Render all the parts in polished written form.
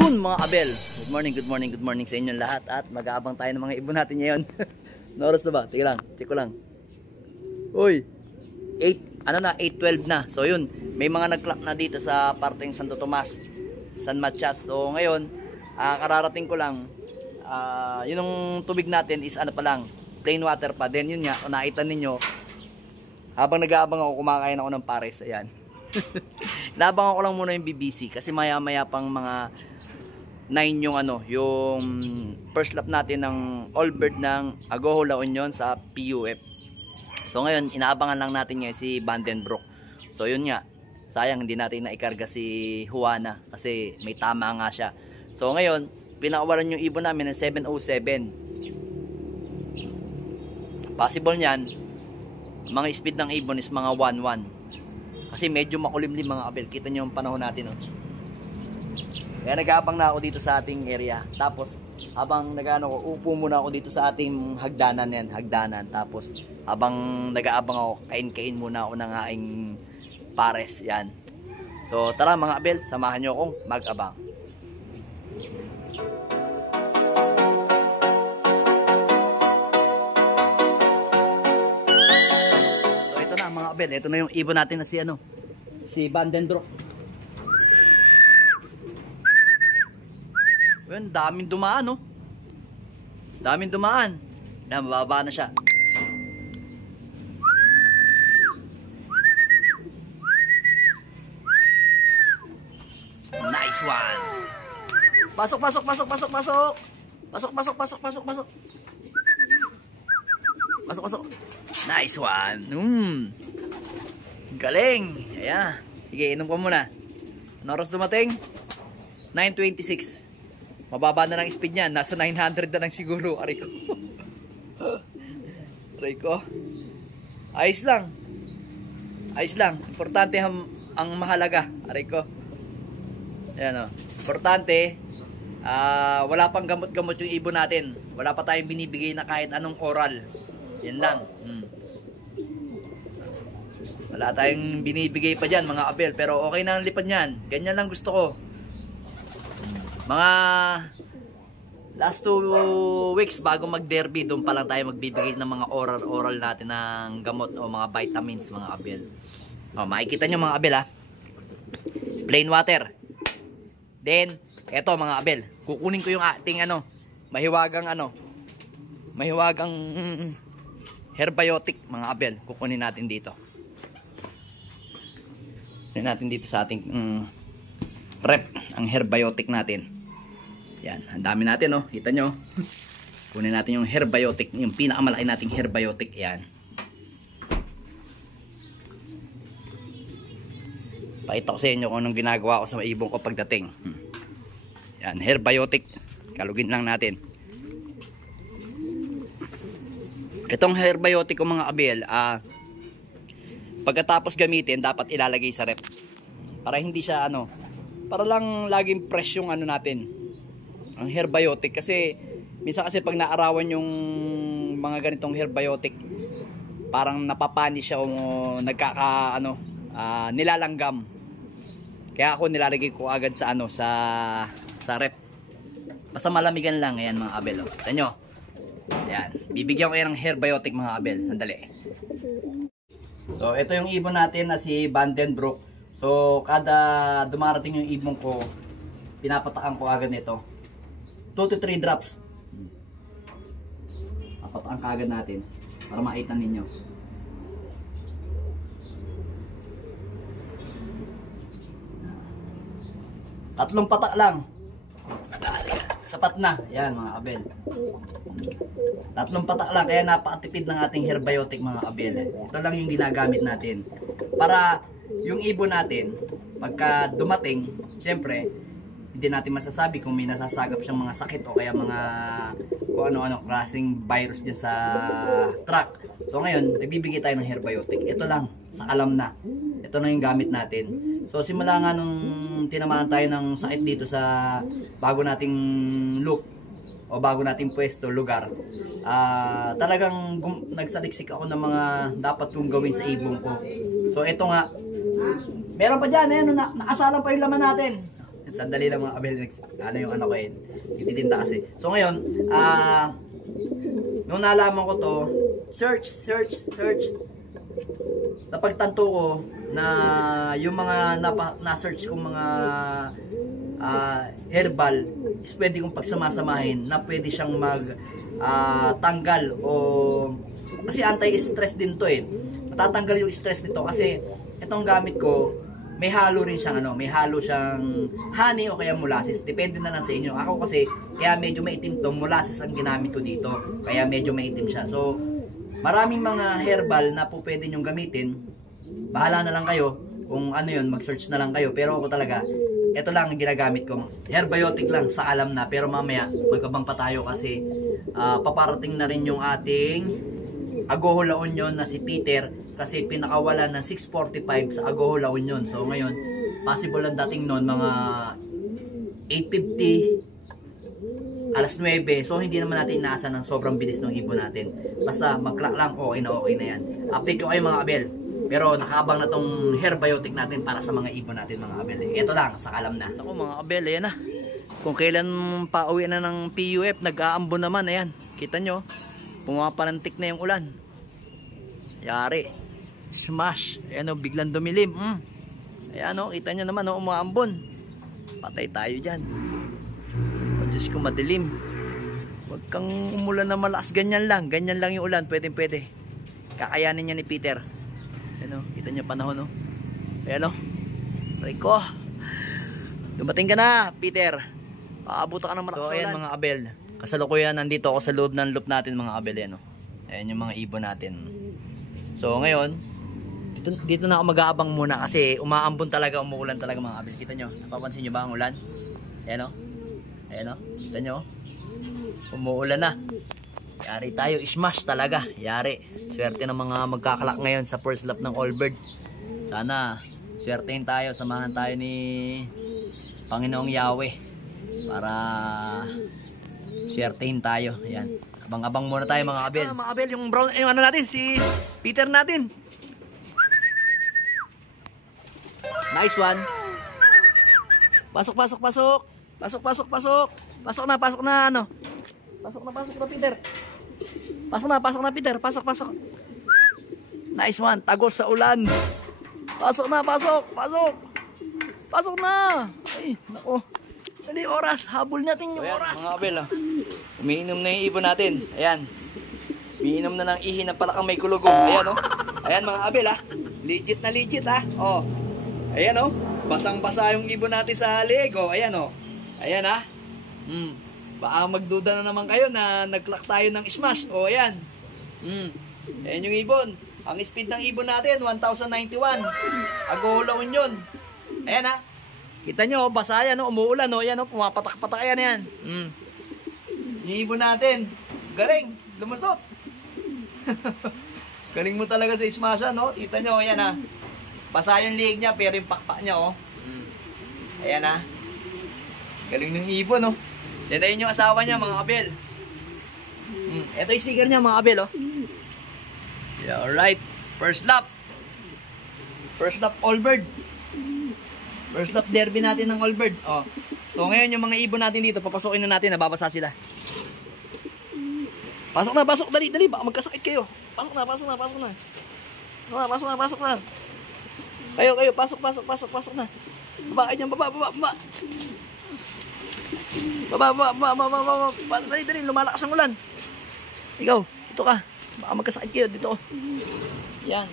Yun mga kabel, good morning sa inyong lahat. At mag-aabang tayo ng mga ibon natin ngayon. Noros na ba? Tingnan lang, check ko lang. Uy, 8:12 na. So yun, may mga nag-clock na dito sa parteng Santo Tomas, San Matias. So ngayon, kararating ko lang. Yung tubig natin is ano pa lang, plain water pa. Then yun nga, nakita ninyo, habang nag-aabang ako, kumakain ako ng pares. Ayan. Nabang ako lang muna yung BBC kasi maya-maya pang mga 9 yung yung first lap natin ng All Bird ng Agoho La Union sa PUF. So ngayon, inaabangan lang natin ngayon si Vandenbroek. So yun nga, sayang hindi natin naikarga si Juana kasi may tama nga siya. So ngayon, pinakawalan yung ibon namin ng 707. Possible niyan, mga speed ng ibon is mga 11. Kasi medyo makulimlim mga kabel. Kita nyo yung panahon natin. Kaya nag-aabang na ako dito sa ating area. Tapos habang upo muna ako dito sa ating hagdanan yan. Hagdanan. Tapos habang nag-aabang ako, kain-kain muna ako ng aking pares. Yan. So tara mga kabel, samahan nyo akong mag-abang. Ito na yung ibon natin na si Vandenbroek. Yun, daming dumaan, daming dumaan. Yan, mababa na siya. Nice one. Pasok. Pasok. Nice one. Galing. Ayan. Sige, inom ko muna. Ano oras dumating? 9:26. Mababa na lang speed niyan. Nasa 900 na lang siguro. Aray ko. Ayos lang. Importante ang mahalaga. Aray ko. Ayan o. Importante, wala pang gamot-gamot yung ibon natin. Wala pa tayong binibigay na kahit anong oral. Yan lang. Wala tayong binibigay pa dyan mga kabel. Pero okay na ang lipad nyan. Ganyan lang gusto ko. Mga last 2 weeks bago mag-derby, doon pa lang tayo magbibigay ng mga oral natin ng gamot o mga vitamins mga kabel. Makikita nyo mga kabel plain water. Then eto mga kabel, kukunin ko yung ating mahiwagang herbiotic mga kabel. Kukunin natin dito. Kunin natin dito sa ating rep ang herbiotic natin. Yan, ang dami natin kita nyo. Kunin natin yung herbiotic, yung pinakamalaki nating herbiotic. Yan. Pakita ko sa inyo kung anong ginagawa ko sa ibon ko pagdating. Yan, herbiotic. Kalugin lang natin. Itong herbiotic ko mga kabel, pagkatapos gamitin, dapat ilalagay sa rep. Para hindi siya para lang laging fresh yung natin. Ang herbiotic. Kasi, minsan kasi pag naarawan yung mga ganitong herbiotic, parang napapani siya o nilalanggam. Kaya ako nilalagay ko agad sa sa rep. Basta malamigan lang. Ayan mga kabel. Tignan nyo. Ayan. Bibigyan ko kayo ng herbiotic mga kabel. Sandali. So, ito yung ibon natin na si Vandenbroek. So, kada dumarating yung ibon ko, pinapatakan ko agad nito. 2 to 3 drops. Papatakan ka agad natin para makita ninyo. Tatlong patak lang. Sapat na. Yan mga kabel. Tatlong patak lang. Kaya napakatipid ng ating herbiotic mga kabel. Ito lang yung ginagamit natin. Para yung ibon natin, pagka dumating, syempre, hindi natin masasabi kung may nasasagap siyang mga sakit o kaya mga kung ano-ano klaseng virus dyan sa truck. So ngayon, nagbibigay tayo ng herbiotic. Ito lang, sa kalam na. Ito na yung gamit natin. So simula nga nung tinamaan tayo ng sakit dito sa bago nating loop o bago nating pwesto, lugar, talagang nagsaliksik ako ng mga dapat kong gawin sa ibon ko. So ito nga, meron pa dyan, nakasalang pa yung laman natin. Sandali lang mga abel, ano yung ano ko yun, ititinda kasi. So ngayon, nung nalaman ko to, search, napagtanto ko na yung mga na-search kong mga herbal is pwede kong pagsamasamahin na pwede siyang tanggal o kasi anti-stress din to eh. Matatanggal yung stress nito kasi itong gamit ko may halo rin siyang may halo siyang honey o kaya molasses. Depende na lang sa inyo. Ako kasi kaya medyo maitim to, molasses ang ginamit ko dito. Kaya medyo maitim siya. So maraming mga herbal na po pwede nyong gamitin. Bahala na lang kayo kung ano yun, mag-search na lang kayo. Pero ako talaga, ito lang ang ginagamit ko. Herbiotic lang sa alam na. Pero mamaya, magabang pa tayo kasi paparating na rin yung ating Agoho La Union na si Peter. Kasi pinakawala ng 6:45 sa Agoho La Union. So ngayon, possible lang dating noon mga 8:50, alas 9. So hindi naman natin inaasahan ng sobrang bilis ng ibon natin. Basta mag-clock lang, okay na yan. Update ko kayo mga abel. Pero nakaabang na tong herbiotic natin para sa mga ibon natin mga abel. Ito lang, sa alam na. Ako mga abel, ayan na. Kung kailan pauwi na ng PUF, nag-aambon naman, ayan. Kita nyo, pumaparantik na yung ulan. Yari. Smash. Ayan o, biglang dumilim. Ayan o, kita nyo naman o, umaambon. Patay tayo dyan. O Diyos ko, madilim. Huwag kang umulan na malakas. Ganyan lang yung ulan. Pwede. Kakayanin niya ni Peter. Ayan o, kita nyo panahon o. Ayan o. Rico. Dumating ka na, Peter. Paabuta ka ng malakas. So ayan mga abel. Kasalukuyan nandito ako sa loob ng loop natin mga abel. Ayan o. Ayan yung mga ibon natin. So ngayon, dito na ako mag-aabang muna kasi umaambon talaga, umuulan talaga mga abel. Kita nyo, napapansin nyo ba ang ulan? Ayan o. Kita nyo. Umuulan na. Yari tayo, smash talaga. Yari. Swerte ng mga magkakalak ngayon sa first lap ng Allbird. Sana, swertein tayo, samahan tayo ni Panginoong Yahweh para swertein tayo. Ayan. Abang-abang muna tayo mga abel. Mga abel, yung brown, yung ano natin, si Peter natin. Nice one. Pasok. Pasok na ano. Pasok na Peter. Pasok na Peter. Pasok. Nice one. Tagos sa ulan. Pasok na. Ay, nako. Dali oras. Habol natin yung oras. Mga abel, umiinom na yung ibon natin. Ayan. Umiinom na ng ihi na palakang may kulugong. Ayan, Ayan mga abel, Legit na legit, Oh. Ayan, basang-basa yung ibon natin sa leeg, Ayan, Ayan, baka magduda na naman kayo na nag-clock tayo ng smash. Ayan. Ayan yung ibon. Ang speed ng ibon natin, 1091. Agoho La Union. Ayan, Kita nyo, basa yan, umuulan, Ayan, pumapatak-patak yan. Yung ibon natin, galing, lumusot. Galing mo talaga sa smash, Kita nyo, ayan, basa yung leg niya, pero yung pakpak niya, Ayan, galing ng ibon, Yan na yung asawa niya, mga abel. Ito yung sticker niya, mga abel, Yeah, alright. First lap Allbird. First lap derby natin ng Allbird. So ngayon yung mga ibon natin dito, papasokin na natin, nababasa sila. Pasok na, dali, baka magkasakit kayo. Pasok na. Pasok na. Kayo, pasok na. Baba kayo, baba. Dali, lumalakas ang ulan. Ikaw, ito ka. Baka magkasakit kayo dito. Yan.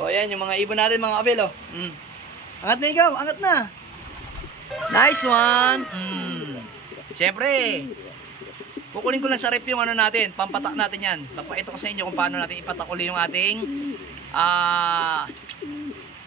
Yan yung mga ibon natin, mga abel, Angat na ikaw, angat na. Nice one. Siyempre, kukunin ko lang sa rep yung ano natin, pampatak natin yan. Papakita ko sa inyo kung paano natin ipatak uli yung ating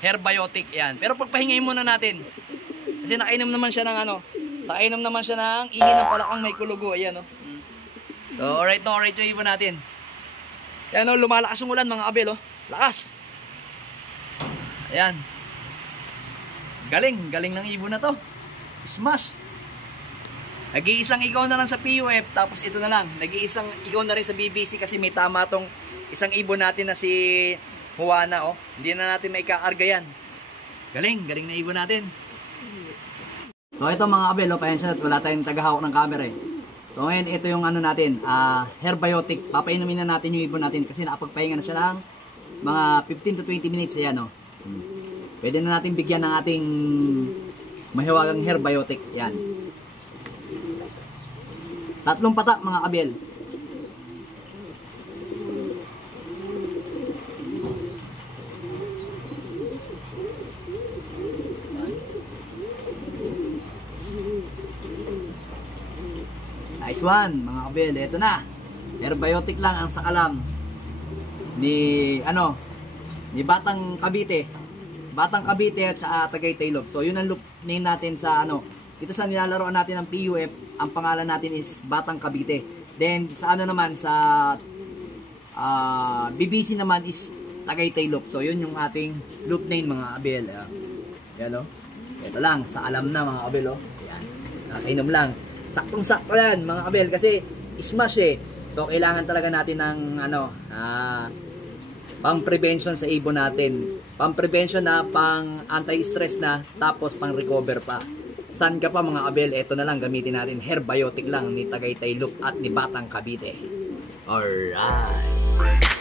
herbiotic yan. Pero pagpahingayin muna natin. Kasi nakainom naman siya ng ihi ng palakang may kulugo. Ayan, So, alright yung ibon natin. Ayan, lumalakas yung ulan, mga abel, Lakas. Ayan. Galing ng ibon na to. Smash. Nag-iisang ikaw na lang sa PUF, tapos ito na lang. Nag-iisang ikaw na rin sa BBC kasi may tama tong isang ibon natin na si Juana, Hindi na natin may kaarga yan. Galing na ibon natin. So ito mga kabel, pasensya na, wala tayong tagahawak ng camera eh. So ngayon, ito yung ano natin, Herbiotic. Papainumin na natin yung ibon natin kasi nakapagpahinga na siya ng mga 15 to 20 minutes. Ayan o. Pwede na natin bigyan ng ating mahiwagang Herbiotic. Yan. 3 patak mga kabel. Nice one mga kabel. Ito na. Herbiotic lang ang sakalam ni ni Batang Cavite. Batang Cavite at saka Tagaytay Loop. So yun ang loop name natin sa dito sa nilalaroan natin ng PUF. Ang pangalan natin is Batang Cavite. Then sa naman sa BBC naman is Tagaytay Loop. So yun yung ating loop name mga kabel. Yan o. Ito lang, sa alam na mga kabel o. Yan. Nakainom lang. Saktong-sakto yan mga kabel kasi smash eh. So kailangan talaga natin ng pang-prevention sa ibon natin. Pang-prevention na, pang anti-stress na, tapos pang-recover pa. San ka pa mga kabel? Ito na lang gamitin natin. Herbiotic lang ni Tagaytay Loop at ni Batang Cavite. Alright.